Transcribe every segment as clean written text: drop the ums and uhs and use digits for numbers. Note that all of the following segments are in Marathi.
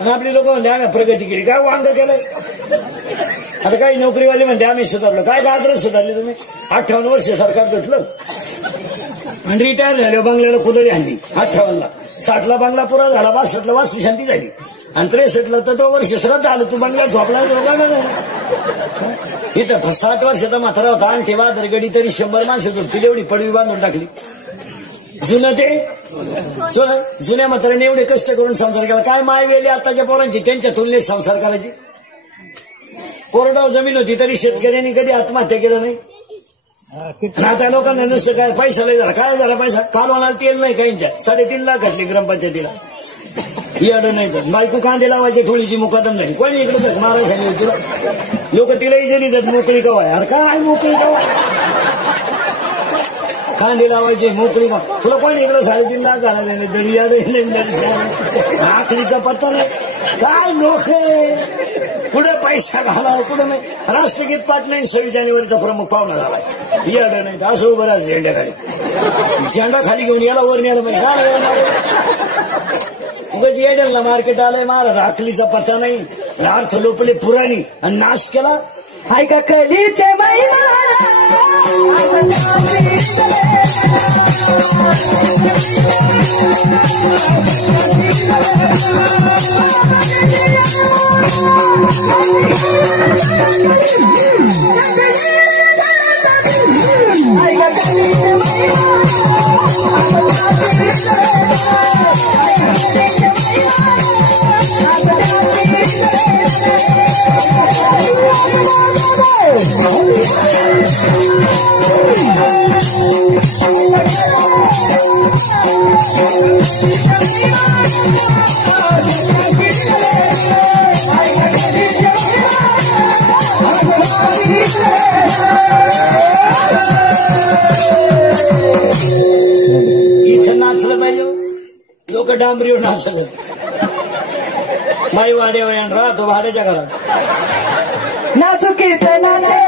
आणि आपली लोक म्हणते आम्ही प्रगती केली. काय वांग केलंय? आता काही नोकरीवाले म्हणते आम्ही सुधारलो. काय गाजरच सुधारले तुम्ही? 58 वर्ष सरकार घेतलं आणि रिटायर झाले. बंगल्याला कुदळी आणली 58ला. 60ला बंगला पुरा झाला. 62ला वास्तू शांती झाली आणि 63ला तर 2 वर्ष श्रद्धा आलं. तू बंगल्यात झोपला इथं 60 वर्षाचा म्हातारा होता आणि तेव्हा दरगडी तरी 100 माणसं झोपतील एवढी पडवी बांधून टाकली. जुनं ते जुन्या म्हाताऱ्याने एवढे कष्ट करून संसार केला. काय माय वेळी आताच्या पोरांची त्यांच्या तुलनेत संसार करायची. कोरडाव जमीन होती तरी शेतकऱ्यांनी कधी आत्महत्या केलं नाही. आता लोकांना नुसतं काय पैसा लय झाला. काय झाला पैसा? कालवणाला तेल नाही काहींच्या 3.5 लाख घातली ग्रामपंचायतीला. येडं नाही तर बायको कांदे लावायची थोडीशी मुकादम झाली. कोणी इकडे मारायला तिला लोक तिलाही जरी जात मोकळी कवाय. अरे काय मोकळी कवाय? कांदे लावायचे मोकळी का? तुला कोणी इकडं 3.5 लाख घालायला दडी आखलीचा पत्ता नाही. काय लोक कुठे पैसा घाला कुठं नाही. राष्ट्रगीत पाठ नाही. 26 जानेवारीचा प्रमुख पाहुणा झाला. येडं नाही तर असं उभं राहा झेंड्याखाली. झेंडा खाली घेऊन याला वर न्यायला उगाच येड्याला मार्केट आलंय. मारा राखलीचा पत्ता नाही. अर्थ लोपले पुराणी आणि नाश केला. हाय का कलीचे महिना इथं नाचलं पाहिजे. लोक डांबरीवर नाचलं. माई वाड्यावर राहतो भाड्याच्या घरात. नाचू कीर्तनाने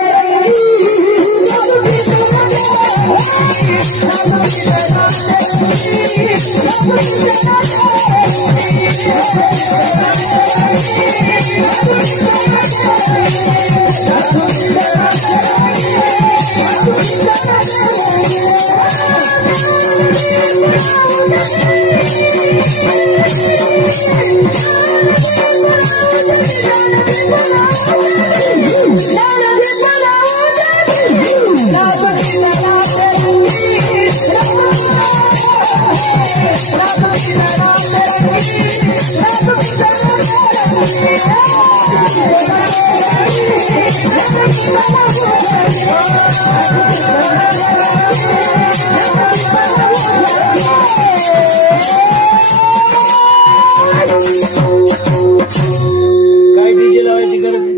काय डीजे लावायची गरज नाही.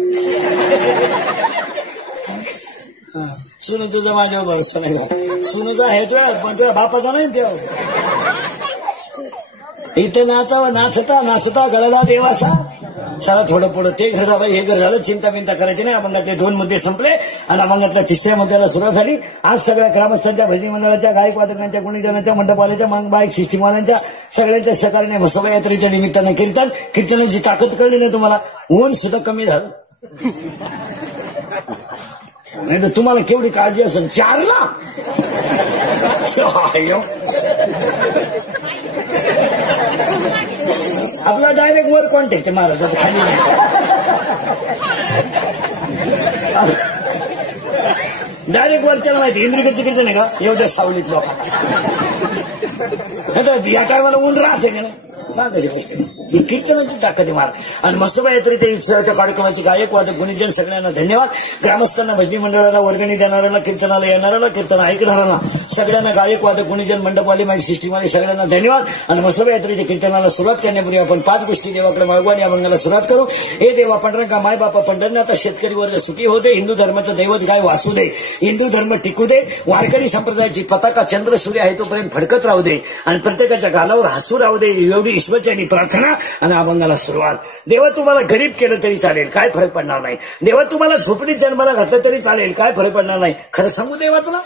सुन तुझा माझ्यावर भरोसा नाही का? सुनचा आहे तुझ्या पण तुझ्या बापाचा नाही तेव्हा. इथं नाचावा नाचता नाचता गळाला देवाचा. चला थोडं पुढं ते घर झालं हे घर झालं. चिंता बिंता करायची नाही. अभंगातले 2 मुद्दे संपले आणि अभंगातल्या 3ऱ्या मुद्द्याला सुरुवात झाली. आज सगळ्या ग्रामस्थांच्या भजनी मंडळाच्या गायक वादकांच्या गुणीजनांच्या मंडपवाल्याच्या बाईक सिस्टीमवाल्यांच्या सगळ्यांच्या सहकार्याने म्हसोबा यात्रेच्या निमित्ताने कीर्तनाची ताकद कळली नाही तुम्हाला. ऊन सुद्धा कमी झालं. नाही तर तुम्हाला केवढी काळजी असेल. 4ला आपला डायरेक्ट वर कॉन्टॅक्ट महाराजाचं खाली डायरेक्ट वरच्याला माहिती. इंद्रिकडचं कीर्तन आहे का एवढ्या सावलीत लोक. या टायमाला ऊन राहते का नाही ही कीर्तनाची ताकद आहे महाराज. आणि मस्तबा यात्रेच्या उत्सवाच्या कार्यक्रमाची गायक वादक गुणीजन सगळ्यांना धन्यवाद. ग्रामस्थांना भजनी मंडळाला वर्गणी देणाऱ्यांना कीर्तनाला येणाऱ्यांना कीर्तन ऐकणाऱ्यांना सगळ्यांना गायक वादक गुणीजन मंडपवाले माईक सिस्टीमवाले सगळ्यांना धन्यवाद. आणि मस्तबा यात्रेच्या कीर्तनाला सुरुवात करण्यापूर्वी आपण 5 गोष्टी देवाकडे मागू आणि अभंगाला सुरुवात करू. हे देवा पंढरंगा माय बापा पंढरनाथ शेतकरी वर्ग सुखी होते. हिंदू धर्माचं दैवत गाय वाचू दे. हिंदू धर्म टिकू दे. वारकरी संप्रदायाची पताका चंद्र सूर्य आहे तोपर्यंत फडकत राहू दे आणि प्रत्येकाच्या गालावर हसू राहू दे. एवढी ईश्वरची प्रार्थना आणि अभंगाला सुरुवात. देवा तुम्हाला गरीब केलं तरी चालेल काय फरक पडणार नाही. देवा तुम्हाला झोपडीत जन्माला घातलं तरी चालेल काय फरक पडणार नाही. खरं सांगू देवा तुला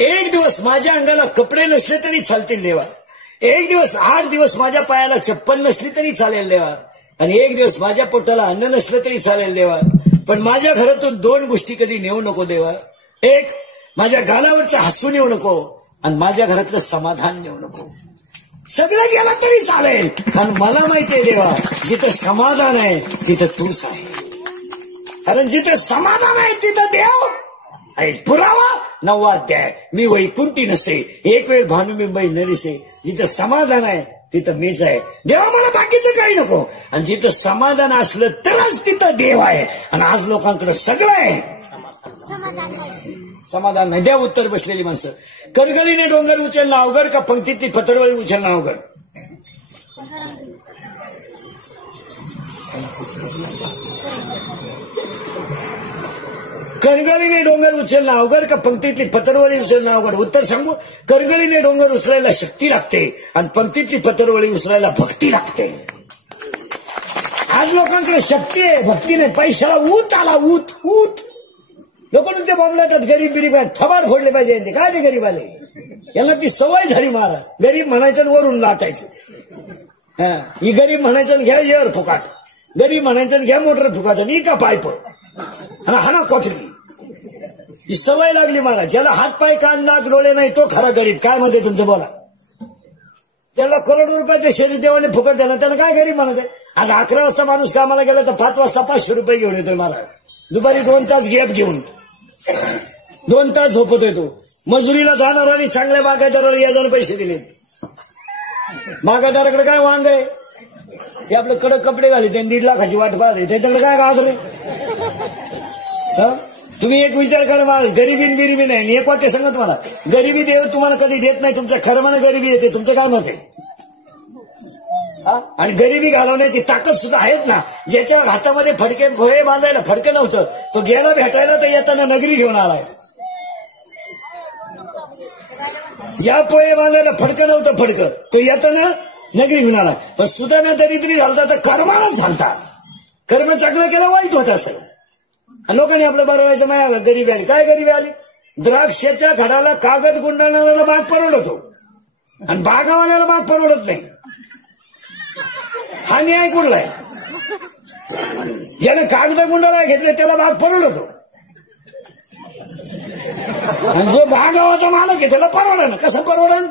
एक दिवस माझ्या अंगाला कपडे नसले तरी चालतील देवा. एक दिवस 8 दिवस माझ्या पायाला चप्पल नसली तरी चालेल देवा, आणि एक दिवस माझ्या पोटाला अन्न नसलं तरी चालेल देवा, पण माझ्या घरातून 2 गोष्टी कधी नेऊ नको देवा. एक, माझ्या गालावरचं हसू नेऊ नको, आणि माझ्या घरातलं समाधान नेऊ नको. सगळं गेलं तरी चालेल, कारण मला माहितीये देवा, जिथं समाधान आहे तिथं तूच आहे. कारण जिथं समाधान आहे तिथं देव आहे. पुरावा 9वा अध्याय. मी वैकुंठी नसे, एक वेळ भानुबिंबई न दिसे. जिथं समाधान आहे तिथं मीच आहे. देवा मला बाकीचं काही नको, आणि जिथं समाधान असलं तरच तिथं देव आहे. आणि आज लोकांकडे सगळं आहे, समाधान नाही. द्या उत्तर बसलेली माणसं. करगळीने डोंगर उचलणं अवघड का पंक्तीतली पतरवळी उचलणं अवघड? करगळीने डोंगर उचलणं अवघड का पंक्तीतली पतरवळी उचलणं अवघड? उत्तर सांगू. करगळीने डोंगर उचलायला शक्ती लागते, आणि पंक्तीतली पतरवळी उचलायला भक्ती लागते. आज लोकांकडे शक्ती आहे, भक्ती नाही. पैशाला ऊत आला, ऊत ऊत. लोक नुसते बोंबलातात गरीब बिरीब आहेत, थबाड फोडले पाहिजे. ते काय ते गरीब आले, यांना ती सवय झाली महाराज. गरीब म्हणायचं वरून लाटायचं. ही गरीब म्हणायचं घ्या एअर फुकाट, गरीब म्हणायचं घ्या मोटर फुकाट, आणि का पायप आणि हा ना कोठली. ही सवय लागली महाराज. ज्याला हात पाय कान नाक डोळे नाही तो खरा गरीब. काय म्हणते तुमचं बोला. त्याला करोडो रुपयाचे शरीर देवाने फुकट द्यायला, त्याला काय गरीब म्हणत आहे. आज 11 वाजता माणूस कामाला गेला तर 5 वाजता 500 रुपये घेऊन येतोय महाराज. दुपारी 2 तास गॅप घेऊन 2 तास झोपत येतो. मजुरीला जाणार आणि चांगल्या बागायतदाराला याजाने पैसे दिलेत. बागायतदाराकडे काय वांग आहे, ते आपलं कडक कपडे घाले, ते 1.5 लाखाची वाट पाहते, त्याच्याकडे काय गाजरे. तुम्ही एक विचार करा मला, गरिबी बिरिबी नाही. एक वाक्य सांगत मला, गरिबी देव तुम्हाला कधी देत नाही. तुमच्या खरमानं गरिबी येते. तुमचं काय मत आहे? आणि गरिबी घालवण्याची ताकद सुद्धा आहेत ना. ज्याच्या हातामध्ये फडके पोहे बांधायला फडकं नव्हतं, तो गेला भेटायला तर येताना नगरी घेऊन आलाय. या पोहे बांधायला फडकं नव्हतं, फडकं तो येताना नगरी घेऊन आला. पण सुद्धा दरिद्री झालता तर कर्मानच झालता. कर्म चांगलं केलं वाईट होत असं. लोकांनी आपलं बरवायचं नाही. गरीबी आली. काय गरीबी आली? द्राक्षाच्या घडाला कागद गुंडाळणाऱ्याला बाग परवडतो, आणि बागावाल्याला बाग परवडत नाही. हा न्याय कुठला आहे? ज्याने कागद गुंडाळा घेतले त्याला बाग परवडतो, आणि जो बागावाचा मालक आहे त्याला परवडा ना. कसं परवडल?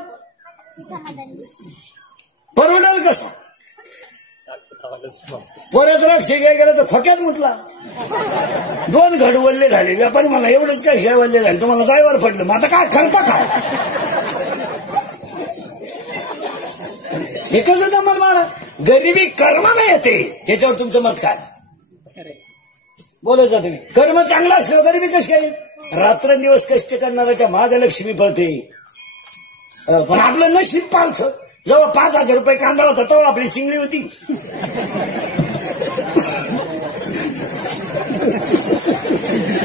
परवडल कसं? परत द्राक्ष घ्या गेलं तर खोक्यात मुतला. 2 घड वल्ले झाले. व्यापारी मला एवढंच काय घ्या वल्ले झाले, तुम्हाला ड्रायव्हर पडलं. मग आता काय करता काय? एकच नंबर मारा. गरिबी कर्माने येते, त्याच्यावर तुमचं मत काय? बोलत जा तुम्ही. कर्म चांगला असलं गरिबी कशी काही? रात्रंदिवस कष्ट करणाऱ्याच्या महालक्ष्मी पळते. पण आपलं नशीब पालतं. जेव्हा 5,000 रुपये कांदा होता तेव्हा आपली चिंगडी होती.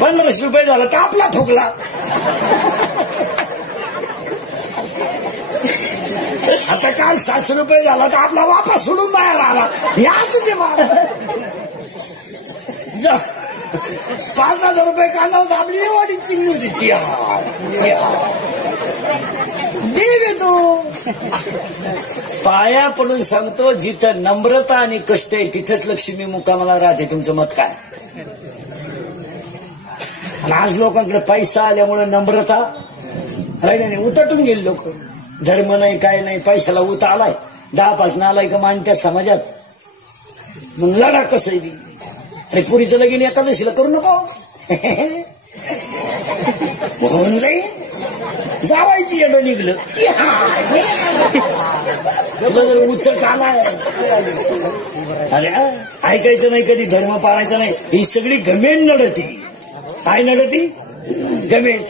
1500 रुपये झाला तर आपला ठोकला. आता काल 700 रुपये झाला तर आपला वापस सोडून बाहेर आला. याच ते 5,000 रुपये कांदा होता, आपली एवढी चिंगडी होती. देव येतो. पाया पडून सांगतो, जिथं नम्रता आणि कष्ट आहे तिथंच लक्ष्मी मुक्कामाला राहते. तुमचं मत काय? आणि आज लोकांकडे पैसा आल्यामुळे नम्रता राहिली नाही. उतटून गेले लोक. धर्म नाही, काय नाही, पैशाला उत आलाय. 10-5 आलाय का मानत्यात समाजात. मग लढा कसं बी. अरे पुरीचं लगीन एकादशीला करू नको. होऊन जाईल. जावायची येणं निघलं तुला जर उत्तर आलाय. अरे ऐकायचं नाही, कधी धर्म पाळायचा नाही. ही सगळी गमेंड नडती. काय नडती? गमेंड.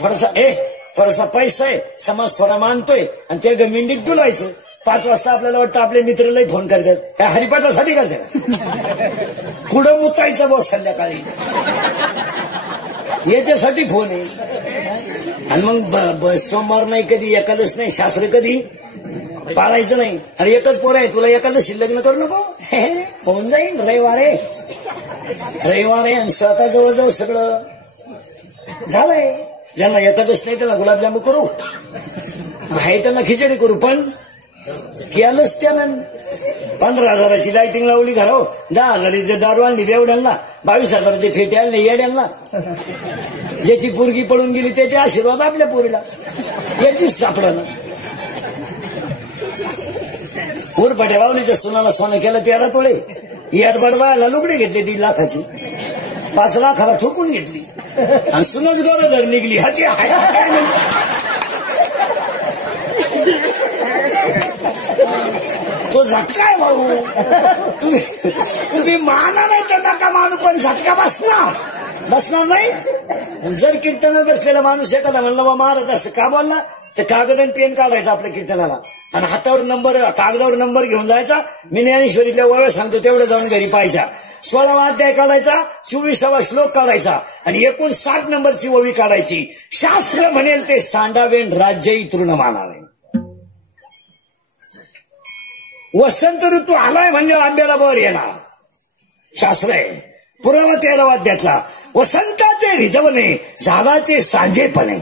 थोडासा पैसा आहे, समाज थोडा मानतोय, आणि त्या गमेंडीत डुलायचं. 5 वाजता आपल्याला वाटतं आपले मित्रलाही फोन करतात. काय हरिपाठासाठी करतात? कुठं मुतायचं बस संध्याकाळी, याच्यासाठी फोन आहे. आणि मग सोमवार नाही, कधी एकादश नाही, शास्त्र कधी पाळायचं नाही. अरे एकच पोर आहे, तुला एकादशी लग्न करू नको. होऊन जाईल. रविवार आहे आणि स्वतः जवळजवळ सगळं झालंय. ज्यांना एकादश नाही त्यांना गुलाबजामू करू, आहे त्यांना खिचडी करू. पण केलंच त्यानं 15,000ची लाइटिंग लावली घराव, 10,000ची दारू आणली बेवड्यांना, 22,000चे फेटे आणले येड्यांना. ज्याची पोरगी पळून गेली त्याचे आशीर्वाद आपल्या पोरीला, याचीच सापडलं. उरपाट्या बावलीच्या सुनाला सोनं केलं 13 तोळे, याडबड बायला लुगडी घेतली 1.5 लाखाची, 5 लाखाला ठोकून घेतली आणि सुनच गरोदर निघली. हाची हाय तो झटका आहे भाऊ. तुम्ही माना नाही तर नका मानू, पण झटका बसणार नाही. जर कीर्तनात बसलेला माणूस एखादा म्हणलं बा महाराज असं का बोलला, तर कागद आणि पेन काढायचा आपल्या कीर्तनाला आणि हातावर नंबर, कागदावर नंबर घेऊन जायचा. मी ज्ञानेश्वरीतल्या ओव्या सांगतो तेवढं जाऊन घरी पाहायच्या. 16वा अध्याय काढायचा, 24वा श्लोक काढायचा आणि एकूण 60 नंबरची ओवी काढायची. शास्त्र म्हणेल ते सांडावेन राज्यही तृण मानावे. वसंत ऋतू आलाय म्हणजे आंब्याला बर येणार, शास्त्र आहे. पुरावा 13वा अध्यायातला वसंताचे रिजवणे, झाडाचे सांजेपणे.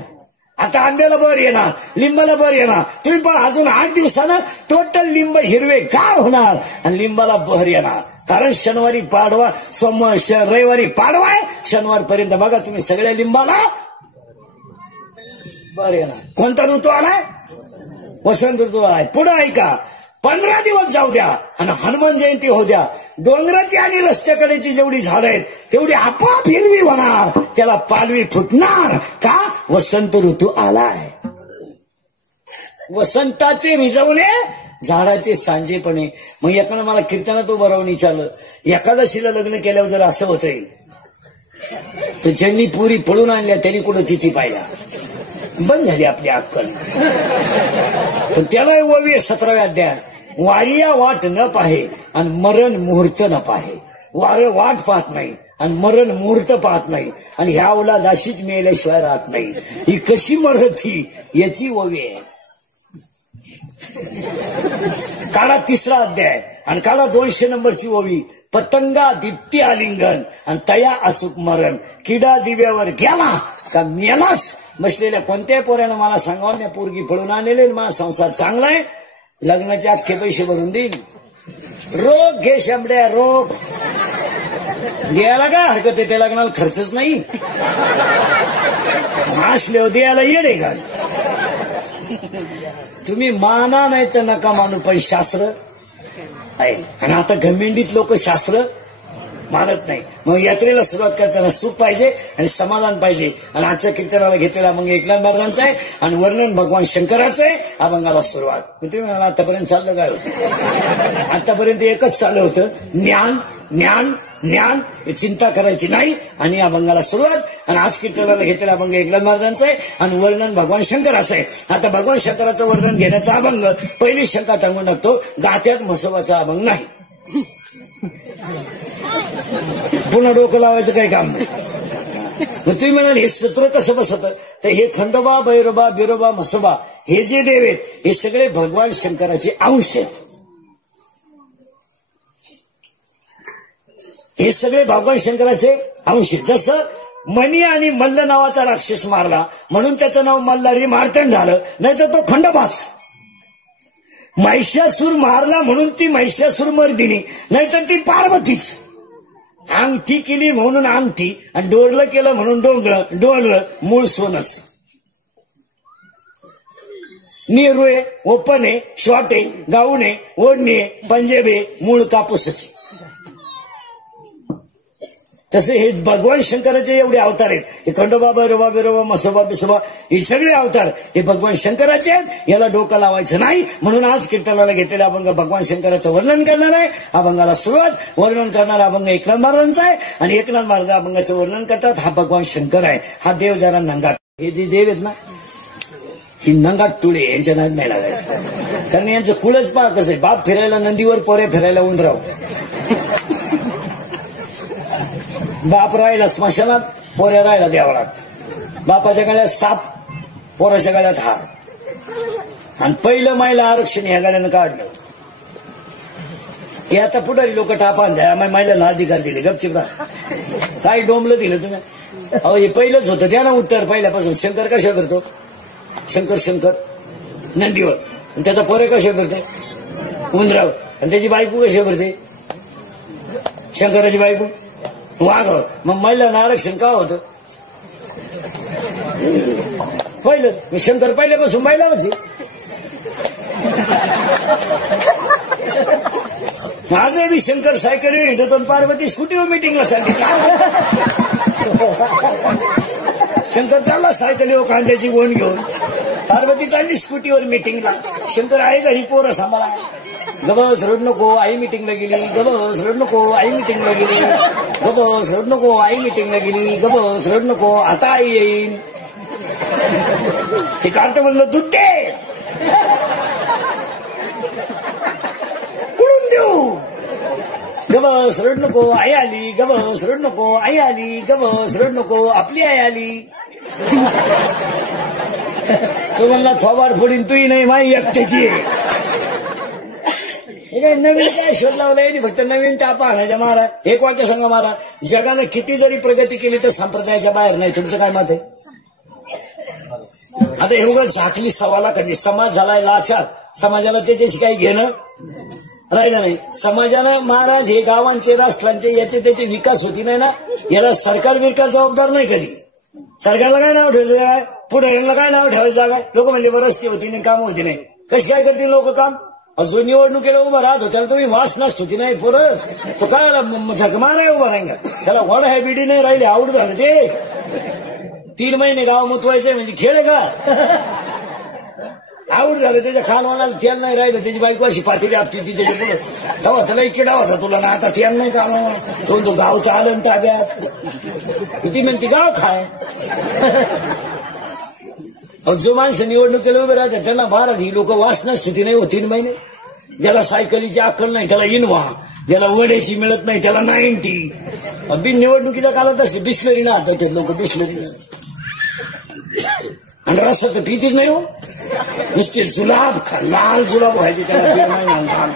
आता आंब्याला बर येणार, लिंबाला बर येणार. तुम्ही पण अजून 8 दिवसानं टोटल लिंब हिरवे गार होणार आणि लिंबाला बहर येणार. कारण शनिवारी पाडवा, रविवारी पाडवा आहे, शनिवारपर्यंत बघा तुम्ही सगळ्या लिंबाला बर येणार. कोणता ऋतू आलाय? वसंत ऋतू आलाय. पुढे ऐका, 15 दिवस जाऊ द्या आणि हनुमान जयंती होऊ द्या. डोंगराची आणि रस्त्याकडेची जेवढी झाडं आहेत तेवढी आपोआप हिरवी होणार, त्याला पालवी फुटणार. का? वसंत ऋतू आलाय. वसंताचे रिजवणे, झाडाचे सांजेपणे. मग एकानं मला कीर्तनात उभं राहून विचारलं, एकादशीला लग्न केल्यावर जर असं होतंय तर ज्यांनी पुरी पळून आणल्या त्यांनी कुठं तिथी पाहिला, बंद झाली आपली अक्कल. पण त्याला ओवी 17व्या अध्याय, वारिया वाट न पाहे आणि मरण मुहूर्त न पाहे. वार वाट पाहत नाही आणि मरण मुहूर्त पाहत नाही आणि ह्या ओला दाशीच मेल्याशिवाय राहत नाही. ही कशी मरत ही याची ओवी आहे. काळा 3रा अध्याय आणि काळा 200 नंबरची ओवी, पतंगा दीप्ती आलिंगन आणि तया अचूक मरण. किडा दिव्यावर गेला का मेलाच. बसलेल्या कोणत्याही पोऱ्यानं मला सांगावं, मी पोरगी पळून आणलेले, माझा संसार चांगला आहे, लग्नाचे अख्खे पैसे भरून देईन. रोग घे शंभड्या, रोग द्यायला काय हरकत आहे, त्या लग्नाला खर्चच नाही. असले द्यायला येणे का? तुम्ही माना नाही तर नका मानू, पण शास्त्र आहे. आणि आता घमेंडीत लोक शास्त्र मानत नाही. मग यात्रेला सुरुवात करताना सुख पाहिजे आणि समाधान पाहिजे. आणि आजच्या कीर्तनाला घेतलेला मग एकनाथ महाराजांचा आहे आणि वर्णन भगवान शंकराचं आहे. अभंगाला सुरुवात. तुम्ही म्हणाला आतापर्यंत चाललं काय होतं? आतापर्यंत एकच चाललं होतं, ज्ञान ज्ञान ज्ञान. चिंता करायची नाही आणि अभंगाला सुरुवात. आणि आज कीर्तनाला घेतलेला अभंग एकनाथ महाराजांचा आहे आणि वर्णन भगवान शंकराचं आहे. आता भगवान शंकराचं वर्णन घेण्याचा अभंग पहिली शंका सांगून टाकतो, गात्यात म्हसोबाचा अभंग नाही. पुन्हा डोकं लावायचं काही काम नाही. तुम्ही म्हणाल हे सत्र कसं बसत, तर हे खंडोबा, भैरोबा, बिरोबा, म्हसोबा हे जे देव आहेत हे सगळे भगवान शंकराचे अंश आहेत. हे सगळे भगवान शंकराचे अंश. जसं मणी आणि मल्ल नावाचा राक्षस मारला म्हणून त्याचं नाव मल्हारी मार्तंड झालं, नाहीतर तो खंडोबाच. महिषासूर मारला म्हणून ती महिषासूर मर्दिनी, नाहीतर ती पार्वतीच. अंगठी केली म्हणून अंगठी आणि डोरलं केलं म्हणून डोरलं, मूळ सोनच. नेरुळे, ओपने, शॉटे, गाऊने, ओढणे, पंजेबे, मूळ कापूसच. तसे हे भगवान शंकराचे एवढे अवतार आहेत. हे खंडोबा, भैरोबा, बिरोबा, म्हसोबा, बिसोबा हे सगळे अवतार हे भगवान शंकराचे आहेत. याला डोकं लावायचं नाही. म्हणून आज कीर्तनाला घेतलेला अभंग भगवान शंकराचं वर्णन करणार आहे. अभंगाला सुरुवात. वर्णन करणारा अभंग एकनाथ महाराजांचा आहे आणि एकनाथ महाराज अभंगाचं वर्णन करतात. हा भगवान शंकर आहे. हा देव जरा नंगाट. हे जे देव आहेत ना, ही नंगाट तुळे, यांच्या नाद नाही लागायचं. कारण यांचं कुळच पहा कसं आहे. बाप फिरायला नंदीवर, पोरे फिरायला उंदराव. बाप राहिला स्मशानात, पोऱ्या राहिला देवळात. बापाच्या गळ्यात साप, पोराच्या गळ्यात हार. आणि पहिलं महिला आरक्षण ह्या गाड्यानं काढलं. हे आता पुढारी लोक टापान द्या, महिलांना अधिकार दिले. गपचिप राहा. काय डोंबलं दिलं तुम्ही? अहो हे पहिलंच होतं. द्या ना उत्तर पहिल्यापासून. शंकर कशा करतो? शंकर नंदीवर. त्याचा पोरे कशा करतो? उंदराव. आणि त्याची बायको कशी भरते? शंकराची बायको वाघ. मग महिलांना आरक्षण का होतं? पहिलं मी शंकर पहिल्यापासून महिला होती. माझे मी शंकर सायकलीवर हिंडतो आणि पार्वती स्कूटीवर मिटिंगला चालली. शंकर चालला सायकलीवर कांद्याची गोण घेऊन, पार्वती चालली स्कूटीवर मिटिंगला. शंकर आहे घरी पोरं सांभाळा. गबस रड नको आई मिटिंगला गेली, गबस रड नको आई मिटिंगला गेली, गबस रड नको आई मिटिंगला गेली, गबस रड नको आता आई येईन. ते कार्ट म्हणलं दूध दे, कुठून देऊ? गबस रड नको आई आली, गबस रड नको आई आली, गबस रड नको आपली आई आली. तो म्हणला थोबाड फोडीन तूही नाही माई एकट्याची. नवीन काय शोध लावलाय? फक्त नवीन टापा आणायच्या मारा. एक वाक्य सांगा मारा. जगानं किती जरी प्रगती केली तर संप्रदायाच्या बाहेर नाही. तुमचं काय मत आहे? आता हे उगाच झाकली सवाला कधी समाज झालाय लाचार. समाजाला त्याच्याशी काही घेणं राहिलं नाही. समाजानं महाराज हे गावांचे राष्ट्रांचे याचे त्याचे विकास होती नाही ना. याला सरकार बिरकार जबाबदार नाही कधी. सरकारला काय नाव ठेवायचं काय? पुढाऱ्यांना काय नाव ठेवायचं जागा? लोक म्हणले बरं रस्ते होती नाही, काम होती नाही. कशी काय करतील लोक काम? जो निवडणुकीला उभा राहत होत्या तुम्ही वास नसत होती नाही पोरं. तो काय झकमा नाही उभा राहिला. त्याला वड आहे बिडी नाही राहिले. आवड झालं ते 3 महिने गाव मुतवायचे म्हणजे खेळ का? आवड झालं. त्याच्या खानवानाला तेल नाही राहिलं. त्याची बायको अशी पातेली आपली ती त्याच्या पुढे. तेव्हा त्याला किडा होता तुला ना. आता तेल नाही का? तो गावचं आलं ताब्यात. किती म्हणते गाव खाय. जो माणसं निवडणुकीला उभे राहतात त्यांना भारत ही लोक वास नसते नाही हो 3 महिने. ज्याला सायकलीची अक्कल नाही त्याला इनोव्हा, ज्याला वड्याची मिळत नाही त्याला 90. बिन निवडणुकीच्या काळात असे बिस्लरी ना आता ते लोक बिस्लरी. आणि रस्ता तर पितीच नाही हो. नुसते जुलाब लाल जुलाब व्हायचे त्याला 1.5 महिना.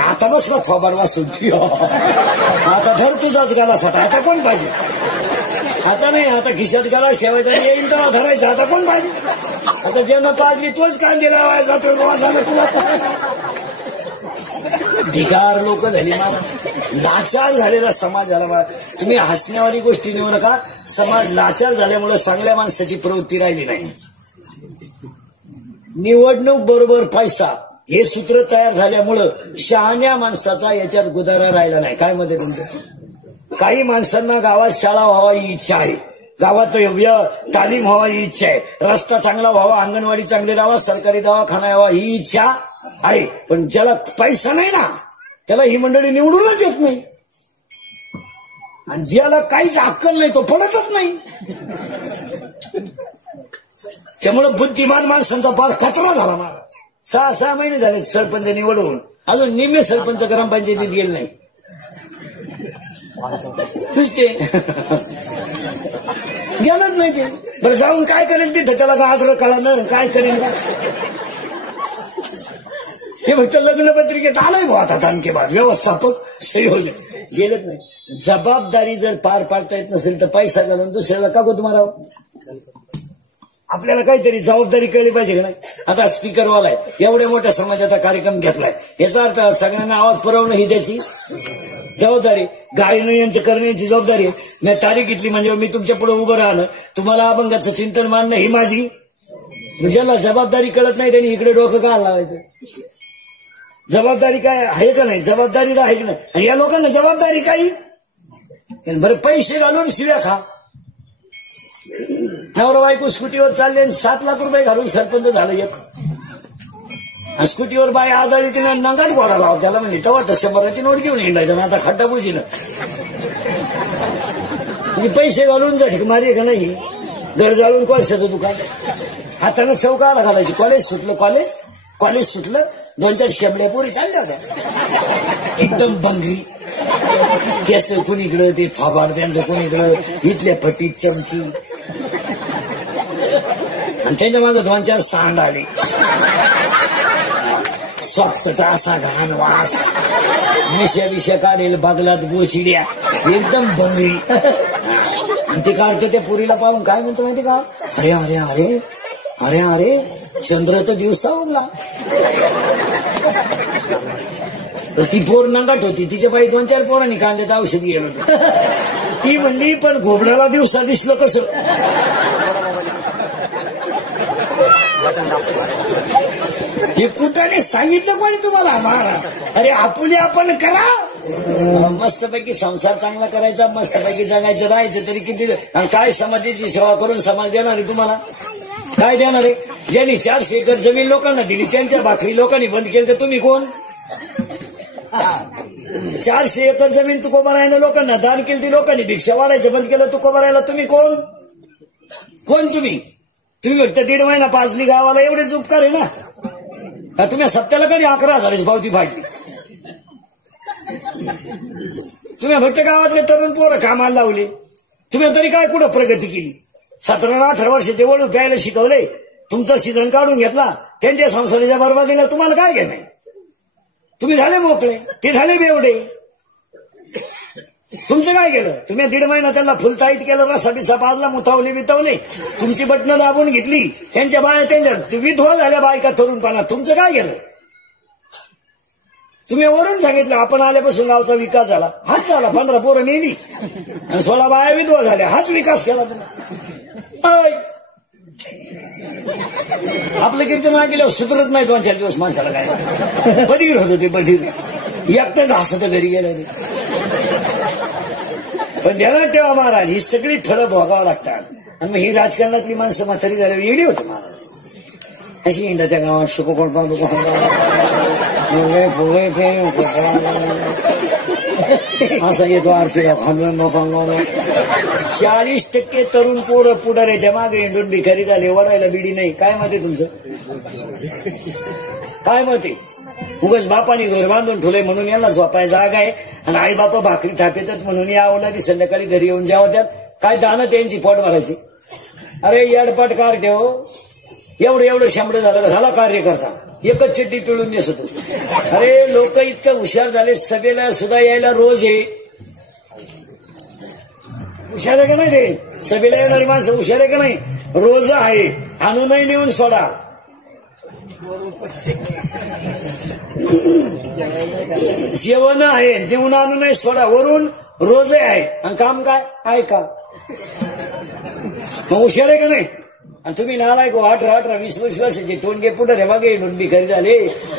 आता बसला थोबाड वाचून. आता धर तुझाच गाला साठा. आता कोण पाहिजे? आता नाही. आता खिशात गाला ठेवायचा येईल तेव्हा धरायचा. आता कोण पाहिजे? आता ज्यांना पाडली तोच कांदे लावायचा. तो झालं तुला ढिगार लोक झाली ना. लाचार झालेला समाज झाला. तुम्ही हसण्यावारी गोष्टी नेऊ नका. समाज लाचार झाल्यामुळे चांगल्या माणसाची प्रवृत्ती राहिली नाही. निवडणूक बरोबर पैसा हे सूत्र तयार झाल्यामुळं शहाण्या माणसाचा याच्यात गुजारा राहिला नाही. काय मत आहे तुमचं? काही माणसांना गावात शाळा व्हावा ही इच्छा आहे, गावात तालीम व्हावा ही इच्छा आहे, रस्ता चांगला व्हावा, अंगणवाडी चांगली राहावा, सरकारी दवाखाना यावा ही इच्छा आहे. पण ज्याला पैसा नाही ना त्याला ही मंडळी निवडूनच येत नाही. आणि ज्याला काहीच अक्कल नाही तो पडतच नाही. त्यामुळे बुद्धिमान माणसांचा फार खतरा झाला. मला 6 महिने झाले सरपंच निवडून, अजून निम्मे सरपंच ग्रामपंचायतीत गेले नाही. नुसते गेलंच नाही ते. बरं जाऊन काय करेल तिथे? त्याला गाजर कळा न काय करेल का? ते फक्त लग्नपत्रिकेत आलंय भाऊ. आता आणखी बाद व्यवस्थापक सही होले गेलेच नाही. जबाबदारी जर पार पाडता येत नसेल तर पैसा घालून दुसऱ्याला का गो तुम्हाला? आपल्याला काहीतरी जबाबदारी कळली पाहिजे का नाही? आता स्पीकरवाला आहे, एवढ्या मोठ्या समाजाचा कार्यक्रम घेतलाय, याचा अर्थ सगळ्यांना आवाज पुरवणं ही त्याची जबाबदारी. गायन करण्याची जबाबदारी. मी तारीख घेतली म्हणजे मी तुमच्या पुढे उभं राहणं, तुम्हाला अभंगाचं चिंतन मानणं ही माझी. ज्याला जबाबदारी कळत नाही त्यांनी इकडे डोकं का लावायचं? जबाबदारी काय आहे का नाही? जबाबदारी आहे की नाही? आणि या लोकांना जबाबदारी काही बरं पैसे घालून शिव्या खा. नवरा बायको स्कूटीवर चालले आणि 7 लाख रुपये घालून सरपंच झालं एक. स्कूटीवर बाय आजारी तिने नंगाट गोरा लावा त्याला म्हणजे तेव्हा तर 100ची नोट घेऊन येणार. आता खड्डा बुशीनं पैसे घालून झटक मारी का नाही? घर जाळून कोळशाचं दुकान, हातानं चौकाला घालायची. कॉलेज सुटलं 2-4 शेबड्या पोरी चालल्या होत्या एकदम बंगरी. त्याचं कोणीकडं ते थाबाड, त्यांचं कोणीकडं इथल्या फटीत चमकी, आणि त्यांच्या मागं 2-4 सांड आले. सॉक्सचा असा घाण वास, मिशा काढेल बागलात गोचिड्या, एकदम बंगरी. आणि ते काढते त्या पुरीला पाहून काय म्हणतो माहिती का? अरे अरे अरे अरे अरे चंद्र तर दिवसा उगला. ती पोर नंगाट होती, तिच्या बाई 2-4 पोरांनी कांद्यात औषध गेलं होतं. ती म्हणली पण घोबड्याला दिवसा दिसलं कसं. हे कुठाने सांगितलं कोणी तुम्हाला महाराज? अरे आपुले आपण करा, मस्तपैकी संसार चांगला करायचा, मस्तपैकी जगायचं, राहायचं तरी किती. आणि काय समाजाची सेवा करून समाज देणार आहे तुम्हाला? काय देणार आहे? ज्यांनी 400 एकर जमीन लोकांना दिली त्यांच्या भाकरी लोकांनी बंद केली तर तुम्ही कोण? 400 एकर जमीन तुकोबा राहायला लोकांना दान केली ती लोकांनी भिक्षा वाढायचं बंद केलं तुकोबा राहायला तुम्ही कोण? तुम्ही वाटतं 1.5 महिना पाजली गावाला एवढेच उपकार आहे ना. तुम्ही सप्त्याला कधी 11,000ची पावती फाडली. तुम्ही फक्त गावातले तरुण पोरं कामाला लावले. तुम्ही तरी काय कुठं प्रगती केली? 17-18 वर्षाचे वळू प्यायला शिकवले, तुमचा सीझन काढून घेतला, त्यांच्या संसाराच्या बरबादीला तुम्हाला काय घेणं? तुम्ही झाले मोकळे, ते झाले बेवडे. तुमचं काय केलं? तुम्ही 1.5 महिना त्यांना फुल टाईट केलं, रसा बिसा पाजला, मुतावले बितावले, तुमची बटणं दाबून घेतली, त्यांच्या बाया त्यांच्या विधवा झाल्या बायका तरुणपणा. तुमचं काय केलं? तुम्ही वरून सांगितलं आपण आल्यापासून गावचा विकास झाला. हाच झाला. 15 पोरं मेली आणि 16 बाया विधवा झाल्या. हाच विकास केला तुम्ही. आपलं कीर्तन ऐकल्यावर सुधरत नाही 2-4 दिवस माणसाला. काय बधीर होत होते, बधीर. एकटंच हसत घरी गेलं. पण ध्यानात ठेवा महाराज, ही सगळी फळं भोगावं लागतात. आणि मग ही राजकारणातली माणसं म्हातारी झाल्यावर येडी होते महाराज. अशी इंडाच्या गावात सुकोकोण असा येतो आरतीला 40% तरुण पोरं पुढाऱ्याच्या मागे इंडून भिकारी झाले, वडायला बिडी नाही. काय मत आहे तुमचं? काय मत आहे? उगाच बापाने घर बांधून ठेवलंय म्हणून यांना झोपाय जागा आहे आणि आई बापा भाकरी थापेतात म्हणून या अवलादी संध्याकाळी घरी येऊन जेवतात. काय दानं त्यांची पोट भरायची? अरे येडपाट कार ठेव. एवढं शांबडं झाला कार्य करता, एकच चड्डी पिळून नेसतो. अरे लोक इतकं हुशार झाले, सभेला सुद्धा यायला रोज आहे. हुशार आहे का नाही रे? सभेला येणारी माणसं हुशार आहे का नाही? रोज आहे. आणूनही नेऊन सोडा. जेवण आहे, देऊन आणूनही सोडा. वरून रोज आहे. आणि काम काय आहे का? मग हुशार आहे का नाही? आणि तुम्ही नालायक 18, 20 वर्षाचे टोनगे पुढे मागे भिकारी झाले.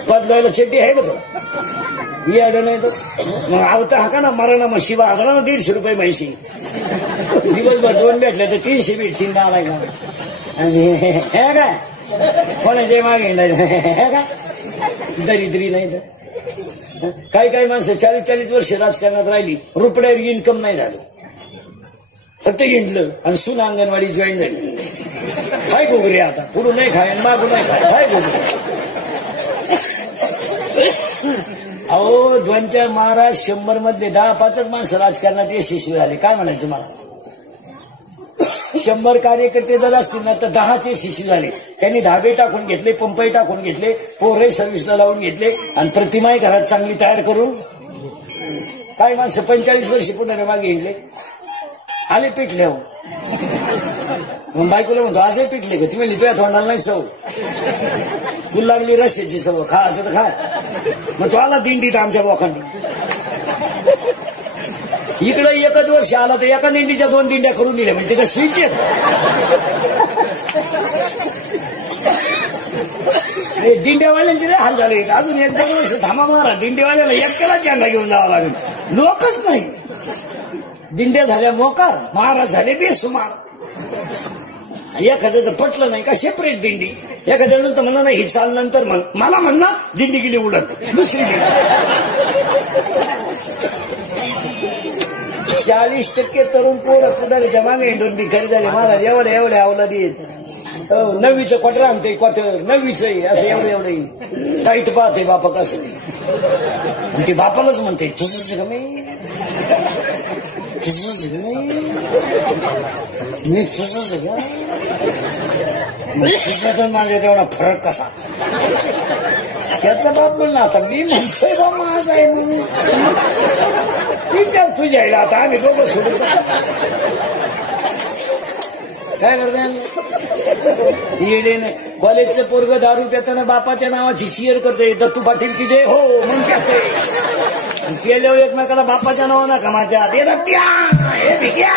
पदलायला चड्डी आहे का तो? याड नाही तर मग आवता हा का ना मराना मग शिवा आला ना 150 रुपये म्हैशी. दिवसभर 2 भेटले तर 300 भेटतील नालाय का? आणि हे काय कोणाचे मागे हे का दरिद्री नाही तर. काही माणसं 40-40 वर्ष राजकारणात राहिली, रुपड्यावर इन्कम नाही झालं, फक्त घेतलं आणि सून अंगणवाडी जॉईन झाली. काय गोगरे आता पुढून नाही खाय मागून नाही खाय. काय गोगरे? अहो 2-4 महाराज 100 मधले 10-5 माणसं राजकारणात यशस्वी झाले. काय म्हणायचं मला? 100 कार्यकर्ते जर असतील ना तर 10च यशस्वी झाले. त्यांनी धाबे टाकून घेतले, पंपही टाकून घेतले, पोरही सर्व्हिसला लावून घेतले आणि प्रतिमाही घरात चांगली तयार करून. काय माणसं 45 वर्ष पुढे मागे गेले, आले पिटले. हो मग बायकोला म्हणतो आजही पिटले का? तुम्ही तुझ्या तोंडाला नाही सव, तुला लागली रस्त्याची सव, खा असं तर खा. मग तो आला दिंडीत आमच्या लोकांनी. इकडे एकच वर्ष आला तर एका दिंडीच्या 2 दिंड्या करून दिल्या. म्हणजे ते स्विच आहेत. दिंड्यावाल्यांचे लय हाल झाले. अजून 1-2 वर्ष थांबा मारा. दिंडीवाल्याला एकट्याला झेंडा घेऊन जावा लागेल. लोकच नाही. दिंड्या झाल्या मोकार, महाराज झाले बेसुमार. एखाद्याचं पटलं नाही का सेपरेट दिंडी. एखाद्यानं तर म्हणलं नाही ही चाल नंतर म्हण, मला म्हणणार दिंडी गेली उडत दुसरी गेली. 40% तरुण पोरं पुढाऱ्याच्या मागे इंडून भिकारी झाले. महाराज एवढे अवलादी आहेत. 9वीचं क्वार्टर आणते, क्वार्टर 9वीचं आहे असं एवढे टाईट पाहते बापा कसं. ते बापालाच म्हणते तुझं का मी माझ्या तेवढा फरक कसा. त्याचा बाप बोल ना आता मी म्हणतोय बा माझा आहे म्हणून. विचार तुझ्या आईला आता आम्ही दोघं सोडून काय करते येडेने कॉलेजचं पोरग दारू पिताना बापाच्या नावाची शियर करते दत्तू पाटील की जे हो म्हणून कहते केल्यावर एकमेकाला बापाच्या नावानं कमात्यात हे दत्त्या हे भिग्या